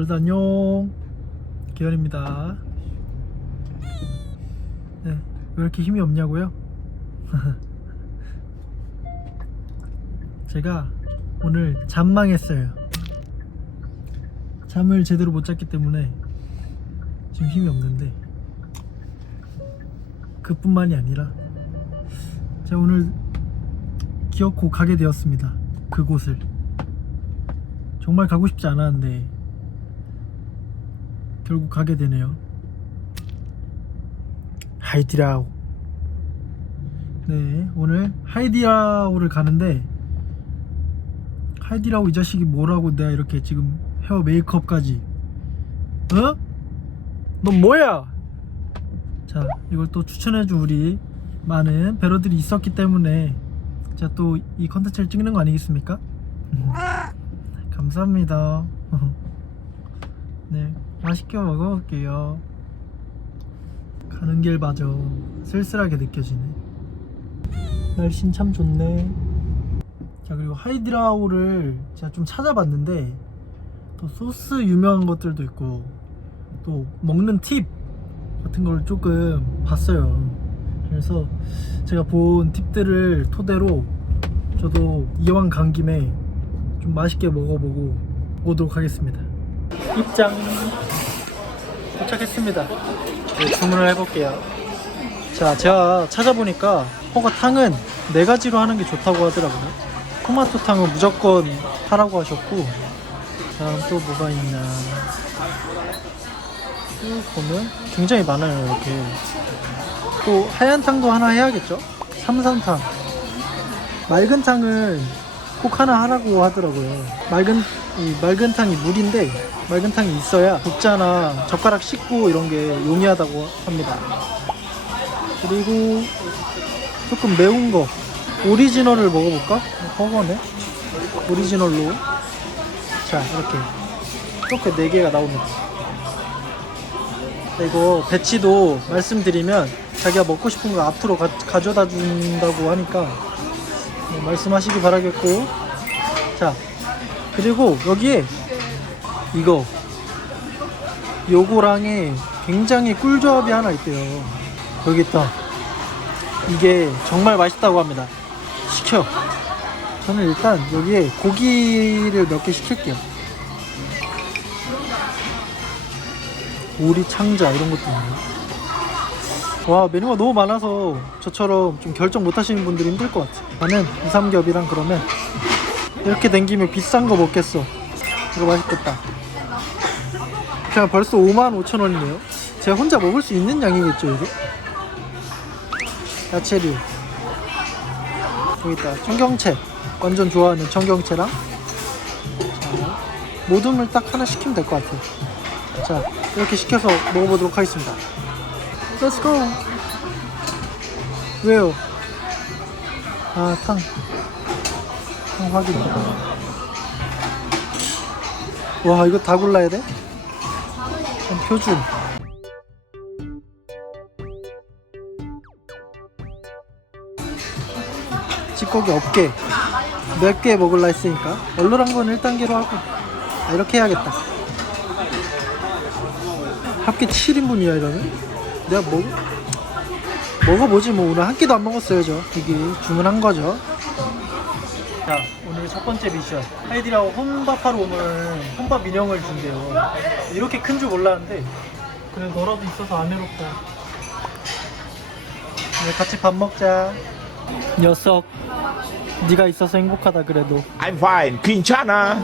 여러분 안녕, 기현입니다. 네, 왜 이렇게 힘이 없냐고요? 제가 오늘 잠망했어요. 잠을 제대로 못 잤기 때문에 지금 힘이 없는데, 그뿐만이 아니라 제가 오늘 기어코 가게 되었습니다. 그곳을 정말 가고 싶지 않았는데 결국 가게 되네요. 하이디라오. 네, 오늘 하이디라오를 가는데, 하이디라오 이 자식이 뭐라고 내가 이렇게 지금 헤어 메이크업까지, 어? 넌 뭐야? 자, 이걸 또 추천해준 우리 많은 배러들이 있었기 때문에 제가 또 이 컨텐츠를 찍는 거 아니겠습니까? 감사합니다. 네, 맛있게 먹어볼게요. 가는 길 마저 쓸쓸하게 느껴지네. 날씨는 참 좋네. 자, 그리고 하이디라오를 제가 좀 찾아봤는데, 또 소스 유명한 것들도 있고 또 먹는 팁 같은 걸 조금 봤어요. 그래서 제가 본 팁들을 토대로 저도 이왕 간 김에 좀 맛있게 먹어보고 오도록 하겠습니다. 입장. 도착했습니다. 네, 주문을 해볼게요. 자, 제가 찾아보니까 허거탕은 4가지로 하는 게 좋다고 하더라고요. 토마토탕은 무조건 하라고 하셨고, 다음 또 뭐가 있나 쭉 보면 굉장히 많아요. 이렇게 또 하얀 탕도 하나 해야겠죠? 삼선탕. 맑은 탕은 꼭 하나 하라고 하더라고요. 맑은 탕이 물인데, 맑은 탕이 있어야 국자나 젓가락 씻고 이런 게 용이하다고 합니다. 그리고 조금 매운 거 오리지널을 먹어볼까? 허거네. 오리지널로. 자, 이렇게 4개가 나옵니다. 이거 배치도 말씀드리면 자기가 먹고 싶은 거 앞으로 가져다 준다고 하니까 말씀하시기 바라겠고, 자, 그리고 여기에 요거랑의 굉장히 꿀조합이 하나 있대요. 여기 있다. 이게 정말 맛있다고 합니다. 시켜. 저는 일단 여기에 고기를 몇 개 시킬게요. 오리 창자 이런 것도 있네. 와, 메뉴가 너무 많아서 저처럼 좀 결정 못 하시는 분들이 힘들 것 같아. 나는 2-3겹이랑 그러면 이렇게 된 김에 비싼 거 먹겠어. 이거 맛있겠다. 그냥 벌써 55,000원이네요 제가 혼자 먹을 수 있는 양이겠죠, 이게? 야채류 여기 있다. 청경채, 완전 좋아하는 청경채랑. 자, 모둠을 딱 하나 시키면 될 것 같아요. 자, 이렇게 시켜서 먹어보도록 하겠습니다. Let's go. 왜요? 아, 탕 확인. 와, 이거 다 골라야 돼? 표준. 찌꺼기 없게 몇 개 먹을라 했으니까 얼얼한 건 1단계로 하고, 이렇게 해야겠다. 합계 7인분이야 이러면? 내가 먹어보지 뭐. 오늘 한 끼도 안 먹었어요. 이게 주문한 거죠. 자, 오늘 첫 번째 미션, 하이디라오 혼밥하러 오면 혼밥 인형을 준대요. 이렇게 큰 줄 몰랐는데 그래, 너라도 있어서 안 외롭다. 네, 같이 밥 먹자. 녀석, 네가 있어서 행복하다. 그래도 I'm fine. 괜찮아.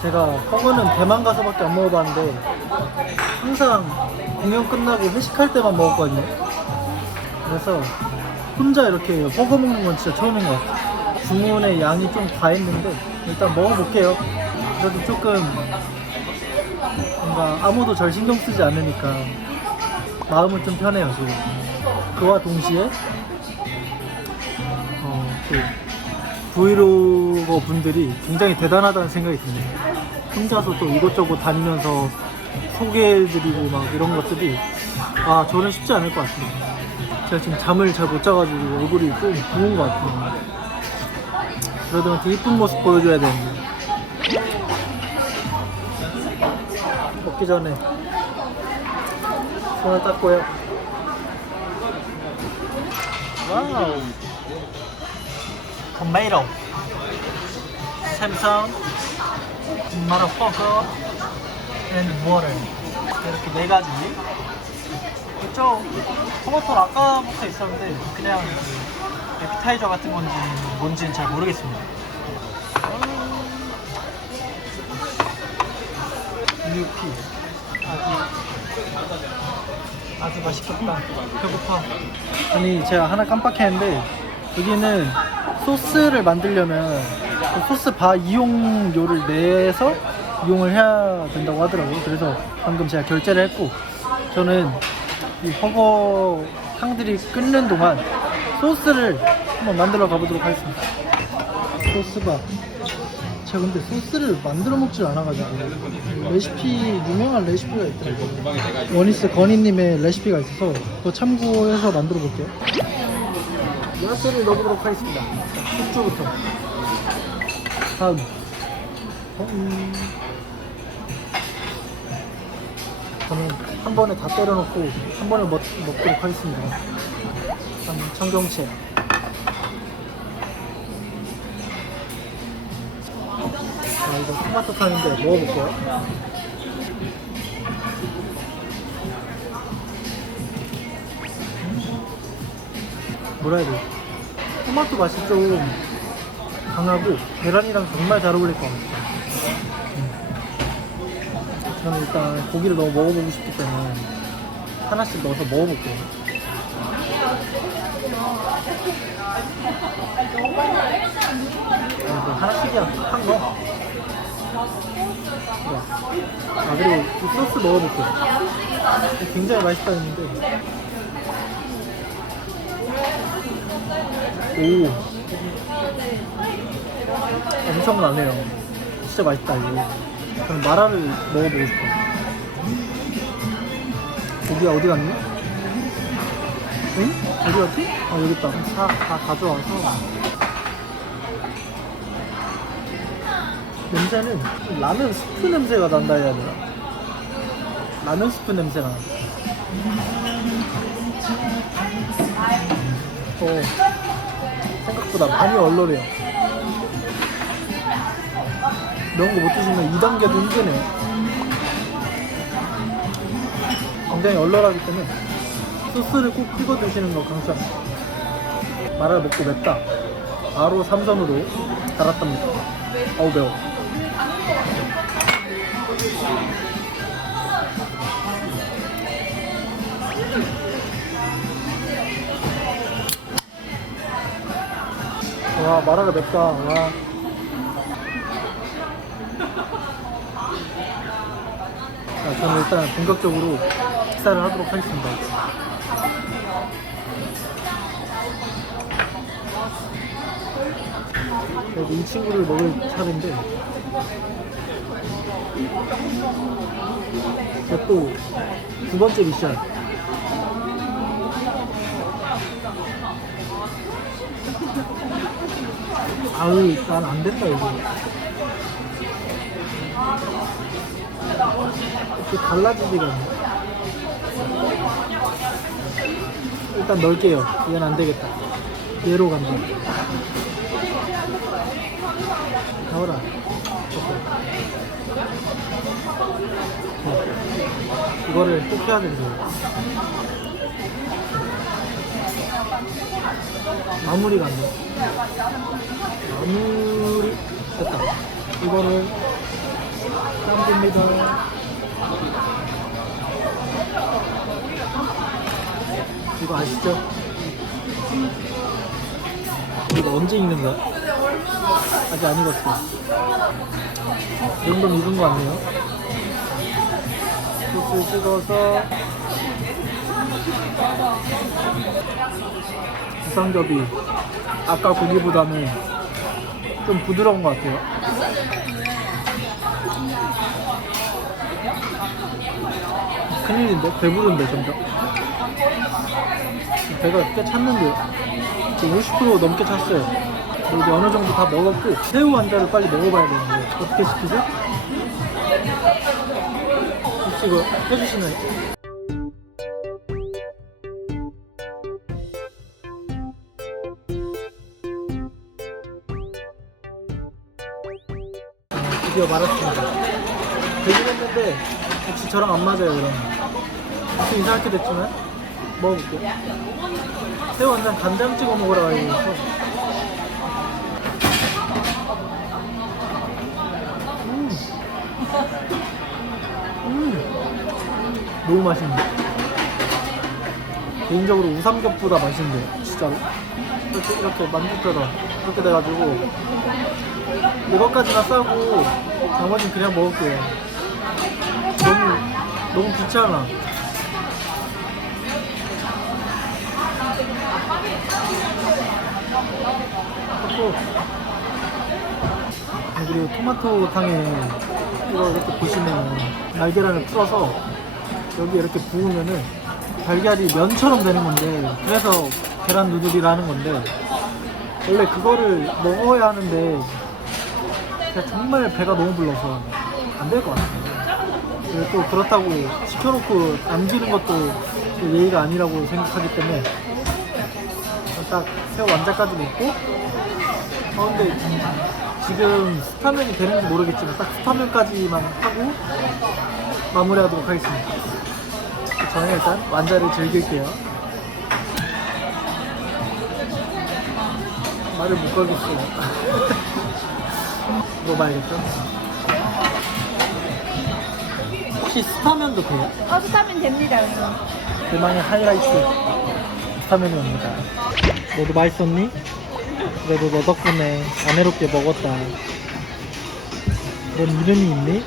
제가 허거는 대만 가서밖에 안 먹어봤는데 항상 공연 끝나고 회식할 때만 먹었거든요. 그래서 혼자 이렇게 허거 먹는 건 진짜 처음인 것 같아요. 주문의 양이 좀 과했는데 일단 먹어볼게요. 그래도 조금 뭔가 아무도 절 신경 쓰지 않으니까 마음은 좀 편해요 지금. 그와 동시에 또 브이로거 분들이 굉장히 대단하다는 생각이 드네요. 혼자서 또 이곳저곳 다니면서 소개해드리고 막 이런 것들이, 저는 쉽지 않을 것 같아요. 제가 지금 잠을 잘 못 자가지고 얼굴이 좀 부은 것 같아요. 그러다 이쁜 모습 보여줘야 되는데. 먹기 전에 손을 닦고요. 와우. 토마토, 샘성, motherfucker, and water. 이렇게 네 가지. 그쵸? 토마토는 아까부터 있었는데 그냥 에피타이저 같은 건지 뭔지는 잘 모르겠습니다. UP 아주 맛있겠다. 배고파. 아니 제가 하나 깜빡했는데 여기는 소스를 만들려면 그 소스 바 이용료를 내서 이용을 해야 된다고 하더라고요. 그래서 방금 제가 결제를 했고 저는 이 버거 향들이 끓는 동안 소스를 한번 만들어 가보도록 하겠습니다. 소스바 제가 근데 소스를 만들어 먹질 않아가지고 유명한 레시피가 있더라고요. 원니스 건희님의 레시피가 있어서 그거 참고해서 만들어 볼게요. 야채를 넣어보도록 하겠습니다. 숙주부터 다음 저는 한 번에 다 때려 넣고 한 번에 먹도록 하겠습니다. 다음 청경채, 자 이거 토마토 탕인데 먹어볼게요. 뭐라 해야 돼? 토마토 맛이 좀 강하고 계란이랑 정말 잘 어울릴 것 같아요. 저는 일단 고기를 너무 먹어보고 싶기 때문에 하나씩 넣어서 먹어볼게요. 이거 하나씩이야. 한 거. 아 그리고 이 소스 먹어볼게요. 굉장히 맛있다 했는데 오 엄청나네요. 진짜 맛있다 이거. 저는 마라를 먹어보고 싶어요. 고기가 어디 갔니? 응? 어디 갔지? 아 여기 있다. 다 가져와서 냄새는 라면 스프 냄새가 난다 해야 되나? 라면 스프 냄새가 나. 생각보다 많이 얼얼해요. 매운 거 못 드시면 2단계도 힘드네요. 굉장히 얼얼하기 때문에 소스를 꼭 찍어 드시는 거 강추합니다. 마라를 먹고 맵다. 바로 삼선으로 갈았답니다. 어우 매워. 와 마라가 맵다. 와. 자, 저는 일단 본격적으로 식사를 하도록 하겠습니다. 그래도 이 친구를 먹을 차례인데 또 두 번째 미션. 아우 난 안 된다 이거. 이렇게 갈라지지가 않네. 일단 넣을게요. 이건 안 되겠다. 얘로 간다. 나와라. 이거를 꼭 해야 된대요. 마무리가 안 돼. 마무리 됐다. 이거를 땀줍니다. 이거 아시죠? 이거 언제 익는 거야? 아직 안 익었어. 이 정도면 익은 거 같네요. 소스 찍어서 구성겹이 아까 고기보다는 좀 부드러운 것 같아요. 큰일인데? 배부른데 점점. 배가 꽤 찼는데요. 지금 50% 넘게 찼어요. 이제 어느 정도 다 먹었고 새우 환자를 빨리 먹어봐야 되는데 어떻게 시키죠? 혹시 이거 해주시나요? 드디어 말았습니다. 되긴 했는데 역시 저랑 안 맞아요. 그럼 좀 이상하게 됐지만 먹어볼게요. 새우 완전 간장 찍어 먹으라고 해서 너무 맛있네. 개인적으로 우삼겹보다 맛있는데 진짜로 이렇게 만두처럼 이렇게 돼가지고 이것까지만 싸고 나머지는 그냥 먹을게요. 너무 귀찮아. 그리고 토마토탕에 이거 이렇게 보시면 날계란을 풀어서 여기 이렇게 부으면은 달걀이 면처럼 되는 건데, 그래서 계란 누들이라 하는 건데, 원래 그거를 먹어야 하는데 제가 정말 배가 너무 불러서 안 될 것 같아요. 그리고 또 그렇다고 시켜놓고 남기는 것도 또 예의가 아니라고 생각하기 때문에 딱 새우 완자까지 먹고, 근데 지금 스타면이 되는지 모르겠지만 딱 스타면까지만 하고 마무리하도록 하겠습니다. 저는 일단 완자를 즐길게요. 말을 못 걸겠어요. 뭐 말겠죠? 혹시 스타면도 돼요? 스타면 됩니다. 대망의 하이라이트 스타면이옵니다. 너도 맛있었니? 그래도 너 덕분에 안 해롭게 먹었다. 넌 이름이 있니?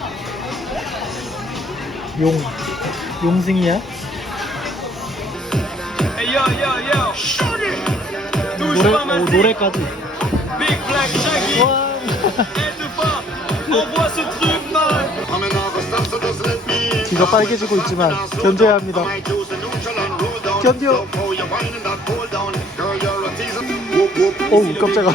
용승이야? 노래까지. 귀가 빨개지고 있지만 견뎌야 합니다. 견뎌. 어우 깜짝아.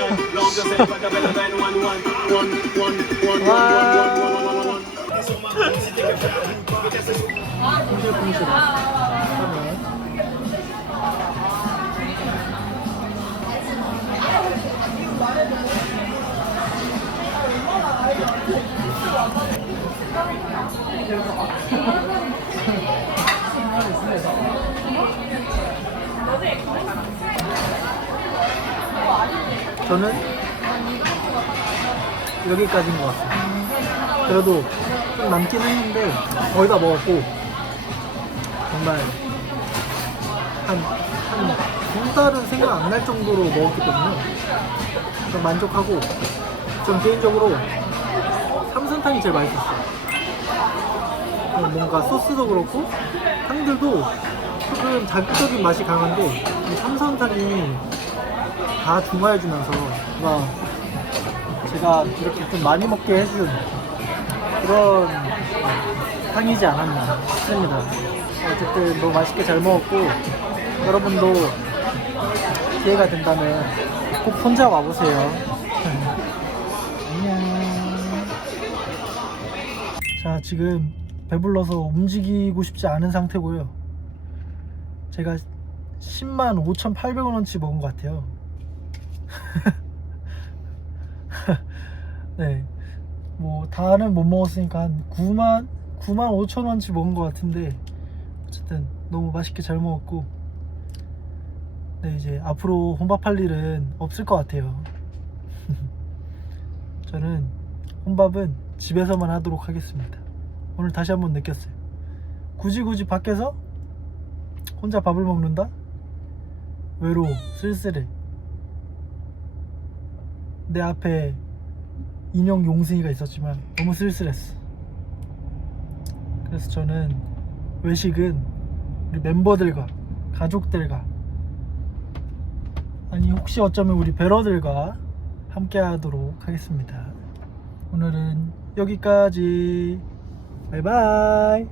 저는 여기까지인 것 같습니다. 그래도 좀 남긴 했는데 거의 다 먹었고, 정말 한 두 달은 생각 안 날 정도로 먹었기 때문에 좀 만족하고, 전 개인적으로 삼선탕이 제일 맛있었어요. 뭔가 소스도 그렇고 탕들도 조금 자극적인 맛이 강한데 이 삼선탕이 다 중화해주면서 제가 이렇게 좀 많이 먹게 해준 그런 탕이지 않았나 싶습니다. 어쨌든 너무 맛있게 잘 먹었고, 여러분도 기회가 된다면 꼭 혼자 와보세요. 안녕. 자, 지금 배불러서 움직이고 싶지 않은 상태고요. 제가 105,800원어치 먹은 것 같아요. 네, 뭐 다는 못 먹었으니까 한 95,000원치 먹은 것 같은데, 어쨌든 너무 맛있게 잘 먹었고, 네, 이제 앞으로 혼밥할 일은 없을 것 같아요. 저는 혼밥은 집에서만 하도록 하겠습니다. 오늘 다시 한번 느꼈어요. 굳이 밖에서 혼자 밥을 먹는다? 외로워, 쓸쓸해. 내 앞에 인형 용승이가 있었지만 너무 쓸쓸했어. 그래서 저는 외식은 우리 멤버들과, 가족들과, 아니 혹시 어쩌면 우리 배러들과 함께 하도록 하겠습니다. 오늘은 여기까지. 바이바이.